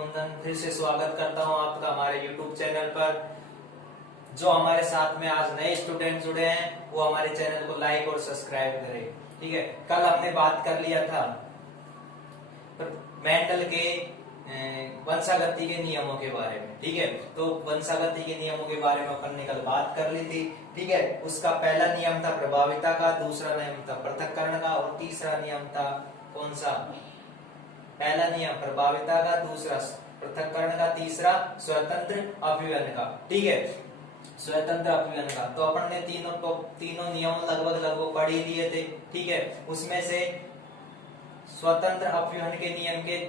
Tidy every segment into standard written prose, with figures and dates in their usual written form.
कुंदन फिर से स्वागत करता हूं आपका हमारे YouTube चैनल पर। जो हमारे साथ में आज नए स्टूडेंट जुड़े हैं वो हमारे चैनल को लाइक और सब्सक्राइब करें। ठीक है, कल हमने बात कर लिया था मेंडल के वंशागति के नियमों के बारे में। ठीक है, तो वंशागति के नियमों के बारे में अपन ने कल बात कर ली थी। ठीक है, उसका पहला नियम था प्रभाविता का, दूसरा नियम था पृथक्करण का और तीसरा नियम था कौन सा? पहला नियम प्रभाविता का, दूसरा पृथक्करण का, तीसरा स्वतंत्र अपव्यय का। ठीक है, स्वतंत्र अपव्यय का तो अपन ने तीनों नियम लगभग पढ़ ही लिए थे। ठीक है, उसमें से स्वतंत्र अपव्यय के नियम के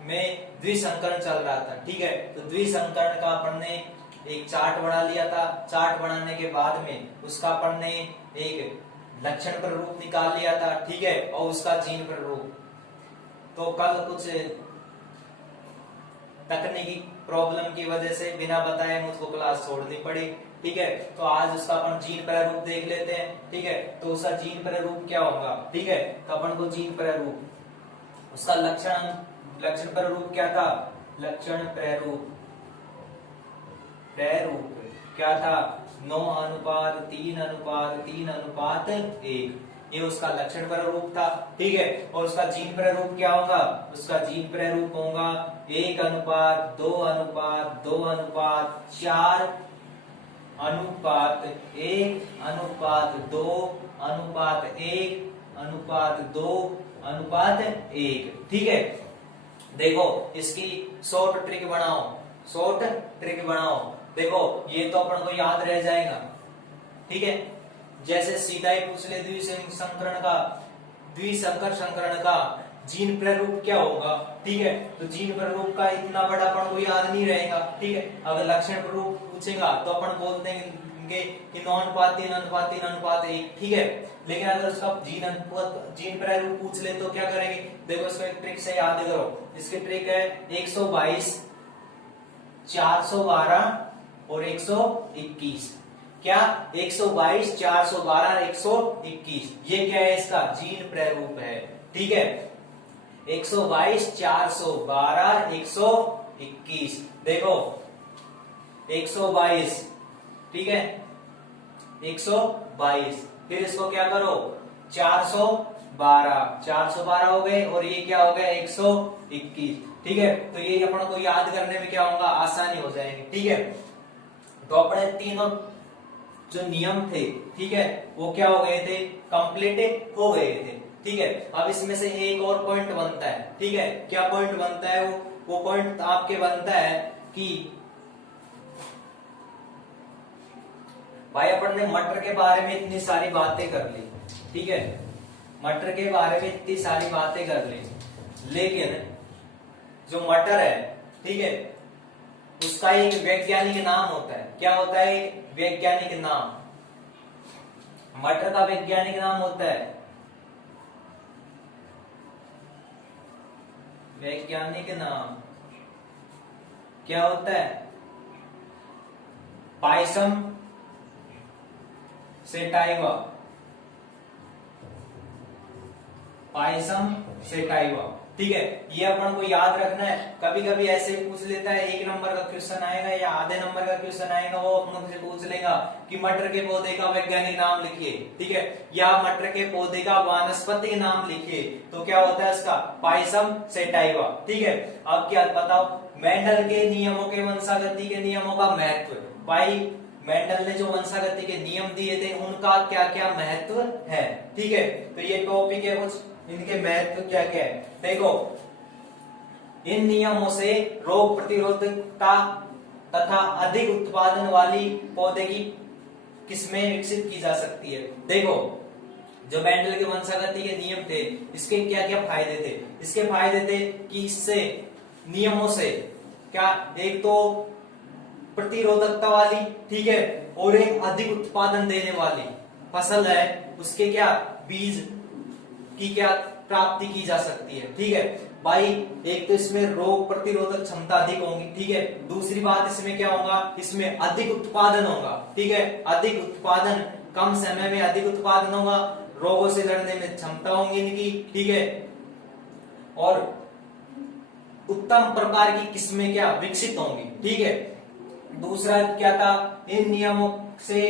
में द्विसंकरण चल रहा था। ठीक है, तो द्विसंकरण का अपन ने एक चार्ट बना लिया था। चार्ट बनाने के बाद में उसका अपन ने एक लक्षण पर रूप निकाल लिया था। ठीक है, और उसका जीन पर रूप। तो कल कुछ तकनीकी प्रॉब्लम की वजह से बिना बताए मुझको क्लास छोड़नी पड़ी। ठीक है, तो आज उसका अपन जीन प्रारूप देख लेते हैं। ठीक है, तो उसका जीन प्रारूप क्या होगा? ठीक है, तो अपन को जीन प्रारूप उसका लक्षण प्रारूप क्या था? लक्षण प्रारूप क्या था? 9:3:3:1 ये उसका लक्षण प्रारूप था। ठीक है, और उसका जीन प्रारूप क्या होगा? उसका जीन प्रारूप होगा 1:4:2:1:1:1:2:1:1। ठीक है, देखो इसकी शॉर्ट ट्रिक बनाओ। देखो ये तो अपन को याद रह जाएगा। ठीक है, जैसे सीधा ही पूछ ले द्विसंकर संकरण का जीन प्रारूप क्या होगा? ठीक है, तो जीन प्रारूप का इतना बड़ा अपन को याद नहीं रहेगा। ठीक है, अगर लक्षण प्रारूप पूछेगा तो अपन बोल देंगे कि 9:3:3:1। ठीक है, लेकिन अगर उसका जीन प्रारूप पूछ ले तो क्या करेंगे? देखो इसको एक ट्रिक से याद करो। इसकी ट्रिक है 122, 412 और 121। क्या? 122, 412, 121 ये क्या है? इसका जीन प्रारूप है। ठीक है, 122, 412, 121। देखो 122, ठीक है, 122। फिर इसको क्या करो? 412 हो गए और ये क्या हो गया? 121। ठीक है, तो ये अपन को याद करने में क्या होगा? आसानी हो जाएगी। ठीक है, तो अपने तीनों जो नियम थे, ठीक है, वो क्या हो गए थे? कंप्लीट हो गए थे। ठीक है, अब इसमें से एक और पॉइंट बनता है। ठीक है, क्या पॉइंट बनता है? वो पॉइंट आपके बनता है कि भाई अपन ने मटर के बारे में इतनी सारी बातें कर ली। ठीक है, मटर के बारे में इतनी सारी बातें कर ली, लेकिन जो मटर है, ठीक है, उसका एक वैज्ञानिक नाम होता है। क्या होता है? एक वैज्ञानिक नाम। मटर का वैज्ञानिक नाम होता है, वैज्ञानिक नाम क्या होता है? पायसम सेटाइवा। पायसम सेटाइवा। ठीक है, ये अपन को याद रखना है। कभी कभी ऐसे पूछ लेता है, 1 नंबर का क्वेश्चन आएगा या आधे नंबर का क्वेश्चन आएगा, वो अपन से पूछ लेगा कि मटर के पौधे का वैज्ञानिक नाम लिखिए। ठीक है, या मटर के पौधे का वानस्पतिक नाम लिखिए। तो क्या होता है इसका? पायसम सेटाइवा। ठीक है, अब क्या बताओ? मेंडल के नियमों के वंशागति के नियमों का महत्व। भाई मेंडल ने जो वंशागति के नियम दिए थे उनका क्या क्या महत्व है? ठीक है, तो ये टॉपिक है, कुछ इनके महत्व क्या क्या है। देखो, इन नियमों से रोग प्रतिरोधकता तथा अधिक उत्पादन वाली पौधे की किस्में विकसित की जा सकती है। देखो, जो मेंडल के वंशागति के नियम थे, इसके क्या क्या फायदे थे? इसके फायदे थे कि इससे नियमों से क्या, एक तो प्रतिरोधकता वाली, ठीक है, और एक अधिक उत्पादन देने वाली फसल है, उसके क्या बीज की क्या प्राप्ति की जा सकती है। ठीक है भाई, एक तो इसमें रोग प्रतिरोधक क्षमता अधिक होगी। ठीक है, दूसरी बात इसमें क्या होगा? इसमें अधिक उत्पादन होगा। ठीक है, अधिक उत्पादन, कम समय में अधिक उत्पादन होगा, रोगों से लड़ने में क्षमता होगी इनकी। ठीक है, और उत्तम प्रकार की किस्में क्या विकसित होंगी। ठीक है, दूसरा क्या था, इन नियमों से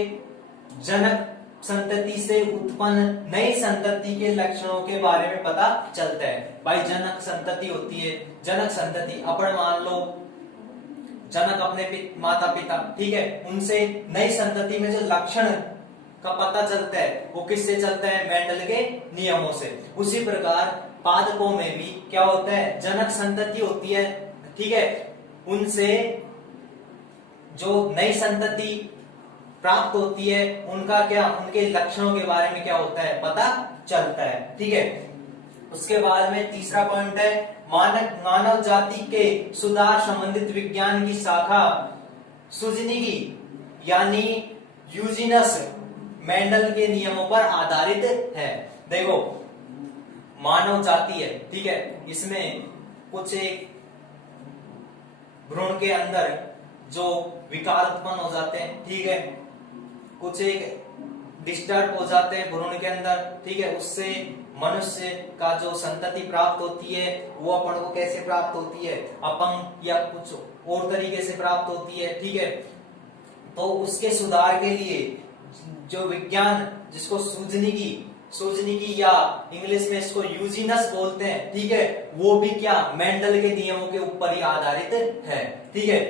जनक संतति से उत्पन्न नई संतति के लक्षणों के बारे में पता चलता है। भाई जनक संतति होती है, जनक संतति अपन मान लो जनक अपने माता पिता, ठीक है, उनसे नई संतति में जो लक्षण का पता चलता है वो किससे चलता है, मेंडल के नियमों से। उसी प्रकार पादपों में भी क्या होता है, जनक संतति होती है, ठीक है, उनसे जो नई संतति प्राप्त होती है उनका क्या, उनके लक्षणों के बारे में क्या होता है, पता चलता है। ठीक है, उसके बाद में तीसरा पॉइंट है मानव जाति के सुधार संबंधित विज्ञान की शाखा सुजनिगी यानी यूजीनस मेंडल के नियमों पर आधारित है। देखो मानव जाति है, ठीक है, इसमें कुछ एक भ्रूण के अंदर जो विकार उत्पन्न हो जाते हैं, ठीक है, कुछ एक डिस्टर्ब हो जाते हैं भ्रूण के अंदर, ठीक है, उससे मनुष्य का जो संतति प्राप्त होती है वो अपन को कैसे प्राप्त होती है, अपंग या कुछ और तरीके से प्राप्त होती है। ठीक है, तो उसके सुधार के लिए जो विज्ञान जिसको सूजनिकी या इंग्लिश में इसको यूजीनस बोलते हैं, ठीक है, वो भी क्या मेंडल के नियमों के ऊपर ही आधारित है। ठीक है,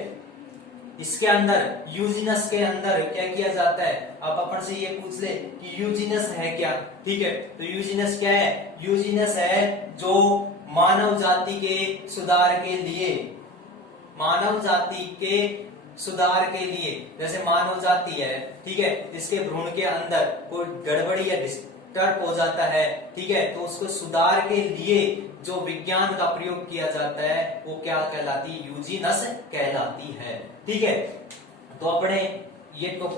इसके अंदर यूजीनस के अंदर क्या किया जाता है, अब अपन से ये पूछ ले कि यूजीनस है क्या। ठीक है, तो यूजीनस क्या है, यूजीनस है जो मानव जाति के सुधार के लिए, मानव जाति के सुधार के लिए, जैसे मानव जाति है, ठीक है, इसके भ्रूण के अंदर कोई गड़बड़ी या डिस्टर्ब हो जाता है, ठीक है, तो उसको सुधार के लिए जो विज्ञान का प्रयोग किया जाता है वो क्या कहलाती है, यूजीनस कहलाती है। ठीक है, तो अपने ये तो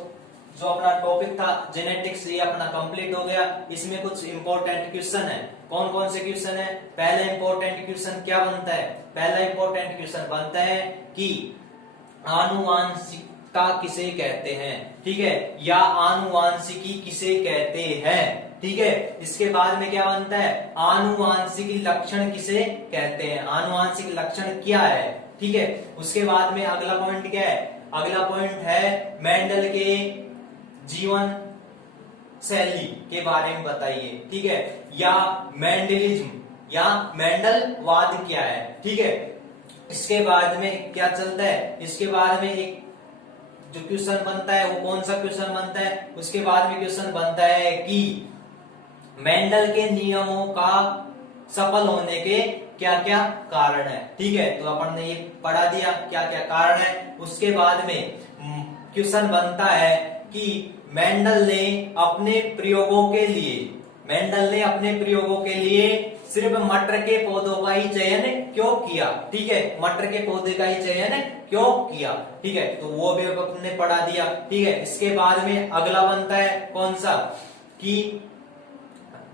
जो अपना टॉपिक था जेनेटिक्स ये अपना कंप्लीट हो गया। इसमें कुछ इंपॉर्टेंट क्वेश्चन है, कौन कौन से क्वेश्चन है। पहला इंपॉर्टेंट क्वेश्चन क्या बनता है, पहला इंपॉर्टेंट क्वेश्चन बनता है कि आनुवांशिकता किसे कहते हैं, ठीक है, या आनुवांशिकी किसे कहते हैं। ठीक है, इसके बाद में क्या बनता है, आनुवांशिक लक्षण किसे कहते हैं, आनुवांशिक लक्षण क्या है। ठीक है, उसके बाद में अगला पॉइंट क्या है, अगला पॉइंट है मेंडल के जीवन शैली के बारे में बताइए। ठीक है, या मेंडलिज्म या मेंडलवाद क्या है। ठीक है, इसके बाद में क्या चलता है, इसके बाद में एक जो क्वेश्चन बनता है वो कौन सा क्वेश्चन बनता है, उसके बाद में क्वेश्चन बनता है कि मेंडल के नियमों का सफल होने के क्या क्या कारण है। ठीक है, तो अपन ने ये पढ़ा दिया क्या क्या कारण है। उसके बाद में क्वेश्चन बनता है कि मेंडल ने अपने प्रयोगों के लिए, मेंडल ने अपने प्रयोगों के लिए सिर्फ मटर के पौधों का ही चयन क्यों किया। ठीक है, मटर के पौधे का ही चयन क्यों किया। ठीक है, तो वो भी अपने पढ़ा दिया। ठीक है, इसके बाद में अगला बनता है कौन सा, कि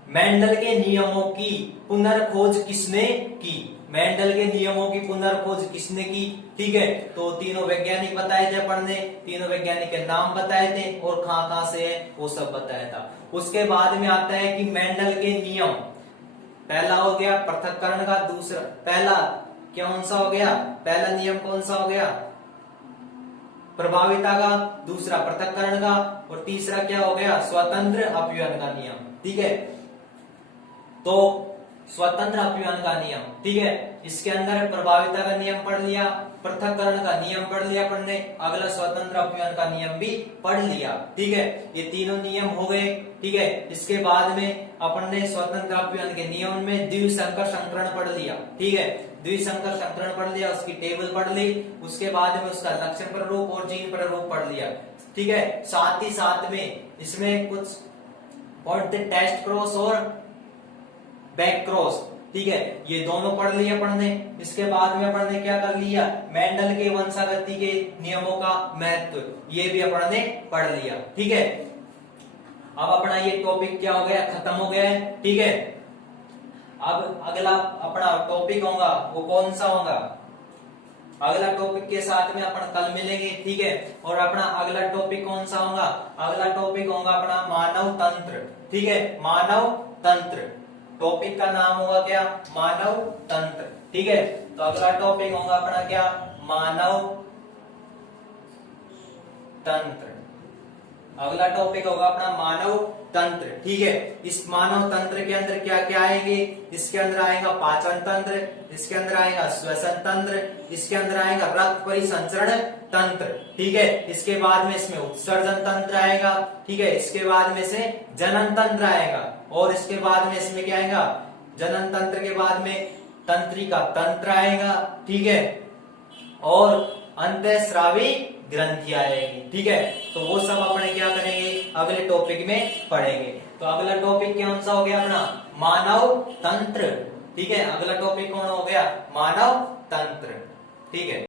मेंडल के नियमों की पुनर्खोज किसने की, मेंडल के नियमों की पुनर्खोज किसने की। ठीक है, तो तीनों वैज्ञानिक बताए थे पढ़ने, तीनों वैज्ञानिक के नाम बताए थे और कहां से है वो सब बताया था। उसके बाद में आता है कि मेंडल के नियम, पहला हो गया पृथक्करण का, दूसरा पहला कौन सा हो गया, पहला नियम कौन सा हो गया, प्रभाविता का, दूसरा पृथक्करण का, और तीसरा क्या हो गया, स्वतंत्र अपव्यय का नियम। ठीक है, तो स्वतंत्र अपव्यय का नियम, ठीक है, इसके अंदर प्रभाविता का नियम पढ़ लिया, पृथक्करण का नियम पढ़ लिया अपन ने, अगला स्वतंत्र अपव्यय का नियम भी पढ़ लिया। ठीक है, ये तीनों नियम हो गए। ठीक है, इसके बाद में अपन ने स्वतंत्र अपव्यय के नियम में द्विसंकर संकरण पढ़ लिया। ठीक है, द्विसंकर संकरण पढ़ लिया, उसकी टेबल पढ़ ली, उसके बाद में उसका लक्षण प्ररूप और जीन प्ररूप पढ़ लिया। ठीक है, साथ ही साथ में इसमें कुछ पॉइंट थे, टेस्ट क्रॉस और बैक क्रॉस। ठीक है, ये दोनों पढ़ लिए अपन ने। इसके बाद में अपन ने क्या कर लिया, मेंडल के वंशागति के नियमों का महत्व, ये भी अपन ने पढ़ लिया। ठीक है, अब अपना ये टॉपिक क्या हो गया, खत्म हो गया है। ठीक है, अब अगला अपना टॉपिक होगा वो कौन सा होगा, अगला टॉपिक के साथ में अपन कल मिलेंगे। ठीक है, और अपना अगला टॉपिक कौन सा होगा, अगला टॉपिक होगा अपना मानव तंत्र। ठीक है, मानव तंत्र टॉपिक का नाम होगा क्या, मानव तंत्र। ठीक है, तो अगला टॉपिक होगा अपना क्या, मानव तंत्र। अगला टॉपिक होगा अपना मानव तंत्र। ठीक है, इस मानव तंत्र के अंदर क्या क्या आएंगे, इसके अंदर आएगा पाचन तंत्र, इसके अंदर आएगा श्वसन तंत्र, इसके अंदर आएगा रक्त परिसंचरण तंत्र। ठीक है, इसके बाद में इसमें उत्सर्जन तंत्र आएगा। ठीक है, इसके बाद में से जनन तंत्र आएगा, और इसके बाद में इसमें क्या आएगा, जनन तंत्र के बाद में तंत्रिका तंत्र आएगा। ठीक है, और अंतःस्रावी ग्रंथि आएगी। ठीक है, तो वो सब अपने क्या करेंगे, अगले टॉपिक में पढ़ेंगे। तो अगला टॉपिक कौन सा हो गया अपना, मानव तंत्र। ठीक है, अगला टॉपिक कौन हो गया, मानव तंत्र। ठीक है।